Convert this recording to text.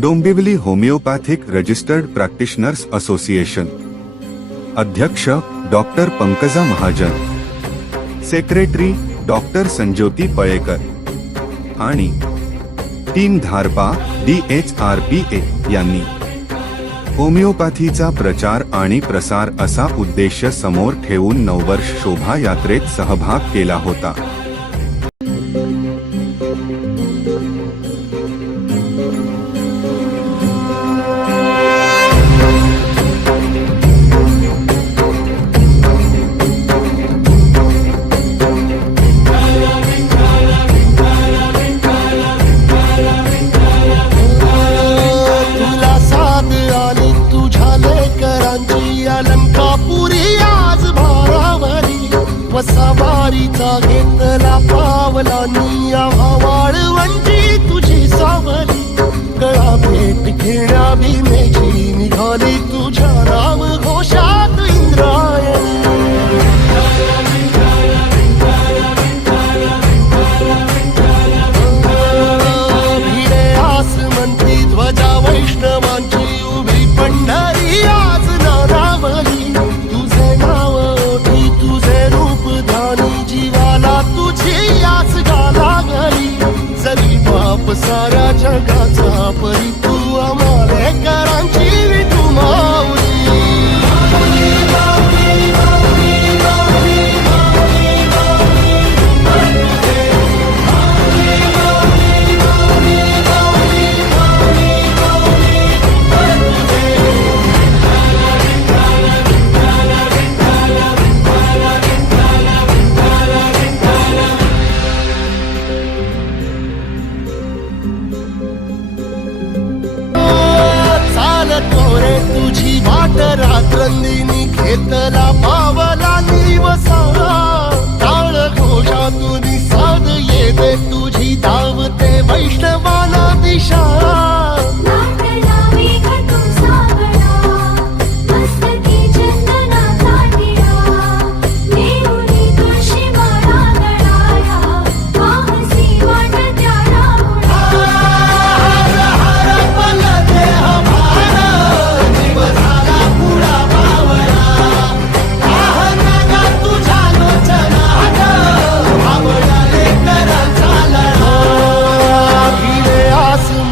Dombivli homeopathic registered practitioners association. अध्यक्ष doctor Pankaja Mahajan. Secretary doctor Sanjyoti Palekar. आणि team धारपा D H R P A यांनी. होमिओपॅथीचा प्रचार आणि प्रसार असा उद्देश समोर ठेवून नववर्ष शोभायात्रेत सहभाग केला होता. वसावारीचा घेतला पावला. निया वाळवंची तुझी सावली. गळा भेट घेण्या भीमेची निघाली. तुझी वाट रात्रंदिनी घेतला पावला निवसा टाळ घोषातून साध येते तुझी दा